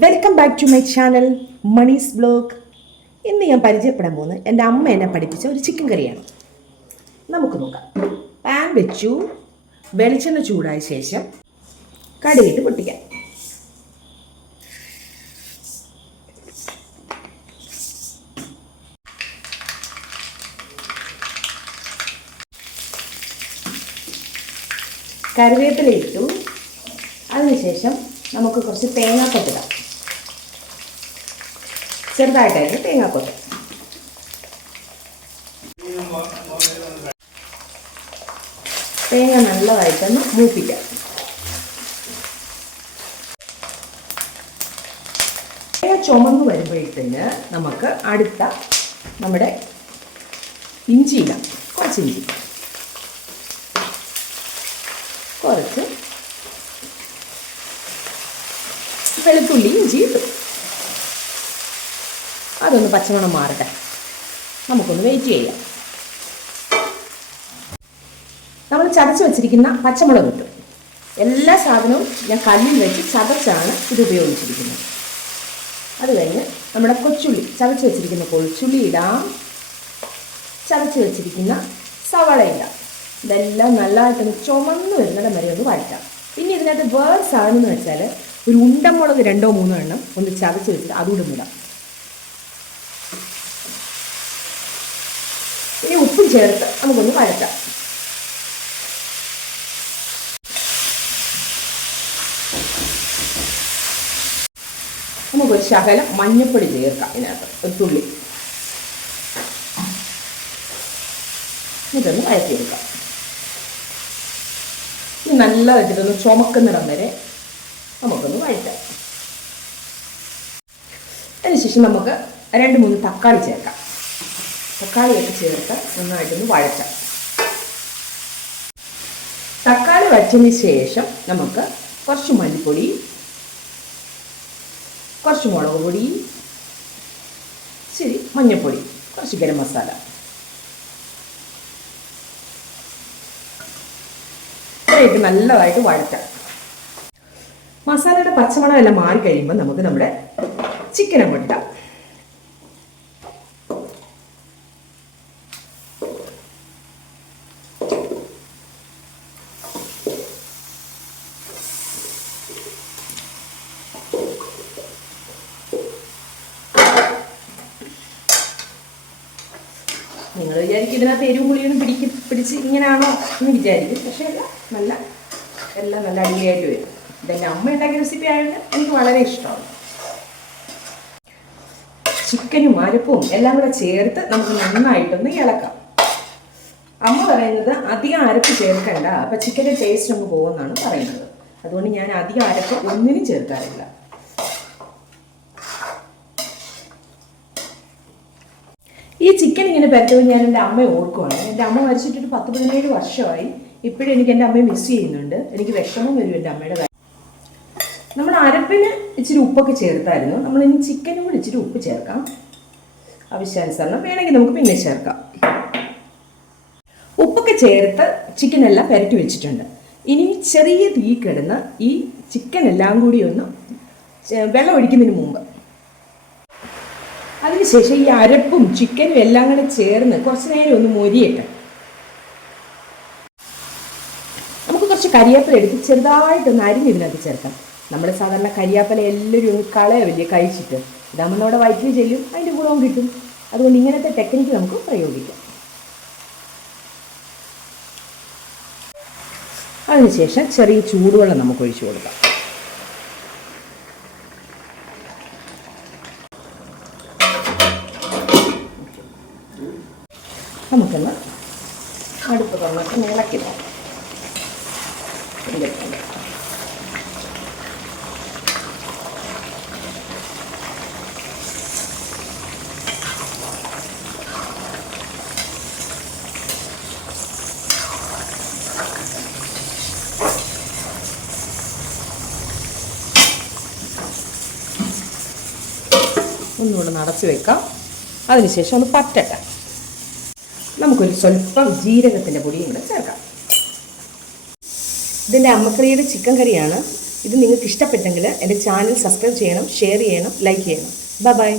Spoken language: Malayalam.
Welcome back to my channel Mani's blog. ഇന്ന് ഞാൻ പരിചയപ്പെടാൻ പോകുന്നത് എൻ്റെ അമ്മ എന്നെ പഠിപ്പിച്ച ഒരു ചിക്കൻ കറിയാണ്. നമുക്ക് നോക്കാം. പാൻ വെച്ചു, വെളിച്ചെണ്ണ ചൂടായ ശേഷം കടുകിട്ട് പൊട്ടിക്കാം. കറിവേപ്പില ഇട്ടു. അതിനുശേഷം നമുക്ക് കുറച്ച് തേങ്ങാക്കൊത്തിടാം. ചെറുതായിട്ടായിരുന്നു തേങ്ങാക്കൊത്ത്. തേങ്ങ നല്ലതായിട്ടൊന്ന് മൂപ്പിക്കാം. തേങ്ങ ചുമന്ന് വരുമ്പോഴത്തേന് നമുക്ക് അടുത്ത നമ്മുടെ ഇഞ്ചി ഇടാം. കുറച്ച് ഇഞ്ചി, കുറച്ച് വെളുത്തുള്ളി, ഇഞ്ചി ഇട്ടു. അതൊന്ന് പച്ചമണം മാറട്ടെ, നമുക്കൊന്ന് വെയിറ്റ് ചെയ്യാം. നമ്മൾ ചതച്ച് വെച്ചിരിക്കുന്ന പച്ചമുളക് ഇട്ടു. എല്ലാ സാധനവും ഞാൻ കല്ലിൽ വെച്ച് ചതച്ചാണ് ഇത് ഉപയോഗിച്ചിരിക്കുന്നത്. അത് കഴിഞ്ഞ് നമ്മുടെ കൊച്ചുള്ളി, ചതച്ച് വെച്ചിരിക്കുന്ന കൊച്ചുള്ളി ഇടാം. ചതച്ച് വെച്ചിരിക്കുന്ന സവാള ഇടാം. ഇതെല്ലാം നല്ലതായിട്ടൊന്ന് ചുമന്ന് വരുന്നിടം വരെ ഒന്ന് വഴറ്റാം. പിന്നെ ഇതിനകത്ത് വേറെ സാധനം എന്ന് വെച്ചാൽ ഒരു ഉണ്ടമുളക് 2-3 എണ്ണം ഒന്ന് ചതച്ച് വെച്ചിട്ട് അതുകൂടെ ഇടാം. ഇനി ഉപ്പും ചേർത്ത് നമുക്കൊന്ന് വഴറ്റാം. നമുക്കൊരു ശകലം മഞ്ഞൾപ്പൊടി ചേർക്കാം. ഇതിനകത്ത് ഒരു തുള്ളി ഇതൊന്ന് വഴറ്റിയെടുക്കാം. ഇനി നല്ല വെച്ചിട്ടൊന്ന് ചുമക്കുന്നിടം വരെ നമുക്കൊന്ന് വഴറ്റാം. അതിനുശേഷം നമുക്ക് 2-3 തക്കാളി ചേർക്കാം. തക്കാളിയൊക്കെ ചേർത്ത് നന്നായിട്ടൊന്ന് വഴറ്റാം. തക്കാളി വഴറ്റിയതിന് ശേഷം നമുക്ക് കുറച്ച് മല്ലിപ്പൊടി, കുറച്ച് മുളക് പൊടി, ഇച്ചിരി മഞ്ഞൾപ്പൊടി, കുറച്ച് ഗരം മസാല ഇത്രയിട്ട് നല്ലതായിട്ട് വഴറ്റാം. മസാലയുടെ പച്ചമണം എല്ലാം മാറിക്കഴിയുമ്പോൾ നമുക്ക് നമ്മുടെ ചിക്കൻ അങ്ങോട്ട് ഇടാം. നിങ്ങൾ വിചാരിക്കും ഇതിനകത്ത് എരിവും പുളിയൊന്നും പിടിച്ച് ഇങ്ങനെയാണോ എന്ന് വിചാരിക്കും. പക്ഷേ എല്ലാം നല്ല അടിപൊളിയായിട്ട് വരും. ഇതെൻ്റെ അമ്മ ഉണ്ടാക്കിയ റെസിപ്പി ആയതുകൊണ്ട് എനിക്ക് വളരെ ഇഷ്ടമാണ്. ചിക്കനും അരപ്പും എല്ലാം കൂടെ ചേർത്ത് നമുക്ക് നന്നായിട്ടൊന്ന് ഇളക്കാം. അമ്മ പറയുന്നത് അധികം അരപ്പ് ചേർക്കണ്ട, അപ്പം ചിക്കൻ്റെ ടേസ്റ്റ് ഒന്ന് പോകുമെന്നാണ് പറയുന്നത്. അതുകൊണ്ട് ഞാൻ അധികം അരപ്പ് ഒന്നിനും ചേർക്കാറില്ല. ഈ ചിക്കൻ ഇങ്ങനെ പരത്തുമ്പോൾ ഞാൻ എൻ്റെ അമ്മയെ ഓർക്കുവാണ്. എൻ്റെ അമ്മ മരിച്ചിട്ടൊരു 10-17 വർഷമായി. ഇപ്പോഴും എനിക്ക് എൻ്റെ അമ്മയെ മിസ് ചെയ്യുന്നുണ്ട്. എനിക്ക് വിഷമം വരും എൻ്റെ അമ്മയുടെ കാര്യം. നമ്മൾ അരപ്പിന് ഇച്ചിരി ഉപ്പൊക്കെ ചേർത്തായിരുന്നു. നമ്മളിനി ചിക്കനും കൂടി ഇച്ചിരി ഉപ്പ് ചേർക്കാം. ആവശ്യാനുസരണം വേണമെങ്കിൽ നമുക്ക് പിന്നെ ചേർക്കാം. ഉപ്പൊക്കെ ചേർത്ത് ചിക്കനെല്ലാം പരട്ടി വെച്ചിട്ടുണ്ട്. ഇനി ചെറിയ തീ കിടന്ന് ഈ ചിക്കൻ എല്ലാം കൂടി ഒന്ന് വെള്ളം ഒഴിക്കുന്നതിന് മുമ്പ്, അതിനുശേഷം ഈ അരപ്പും ചിക്കനും എല്ലാം കൂടെ ചേർന്ന് കുറച്ച് നേരം ഒന്ന് മൊരിയട്ടെ. നമുക്ക് കുറച്ച് കരിവേപ്പില എടുത്ത് ചെറുതായിട്ടൊന്ന് അരിഞ്ഞിതിനകത്ത് ചേർക്കാം. നമ്മൾ സാധാരണ കരിവേപ്പില എല്ലാവരും ഒന്ന് കളയവില്ലേ കഴിച്ചിട്ട്. ഇതാകുമ്പോൾ നമ്മുടെ വയറ്റിൽ ചെല്ലും, അതിൻ്റെ ഗുണവും കിട്ടും. അതുകൊണ്ട് ഇങ്ങനത്തെ ടെക്നിക്ക് നമുക്ക് പ്രയോഗിക്കാം. അതിനുശേഷം ചെറിയ ചൂടുവെള്ളം നമുക്ക് ഒഴിച്ചു കൊടുക്കാം. നമുക്കൊന്ന് അടുപ്പ് തുറന്നിട്ട് ഇളക്കി നോക്കാം. ഒന്നുകൂടെ നടച്ച് വെക്കാം. അതിനുശേഷം ഒന്ന് പറ്റട്ടെ. നമുക്കൊരു സ്വല്പം ജീരകത്തിൻ്റെ പൊടിയും കൂടെ ചേർക്കാം. ഇതിൻ്റെ അമ്മക്കറിയുടെ ചിക്കൻ കറിയാണ്. ഇത് നിങ്ങൾക്ക് ഇഷ്ടപ്പെട്ടെങ്കിൽ എൻ്റെ ചാനൽ സബ്സ്ക്രൈബ് ചെയ്യണം, ഷെയർ ചെയ്യണം, ലൈക്ക് ചെയ്യണം. ബൈ.